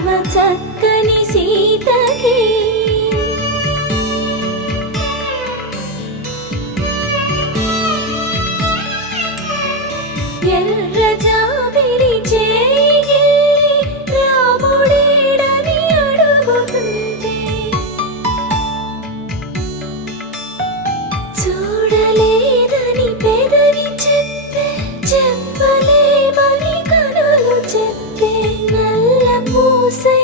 చక్కని సీతకి ఎర్ర జాబిలి చేయి రాముడేడని అడుగుతుంటే చూడలేదని పెదవి చెప్పలేమని కనులు చెప్పే నల్ల పూసై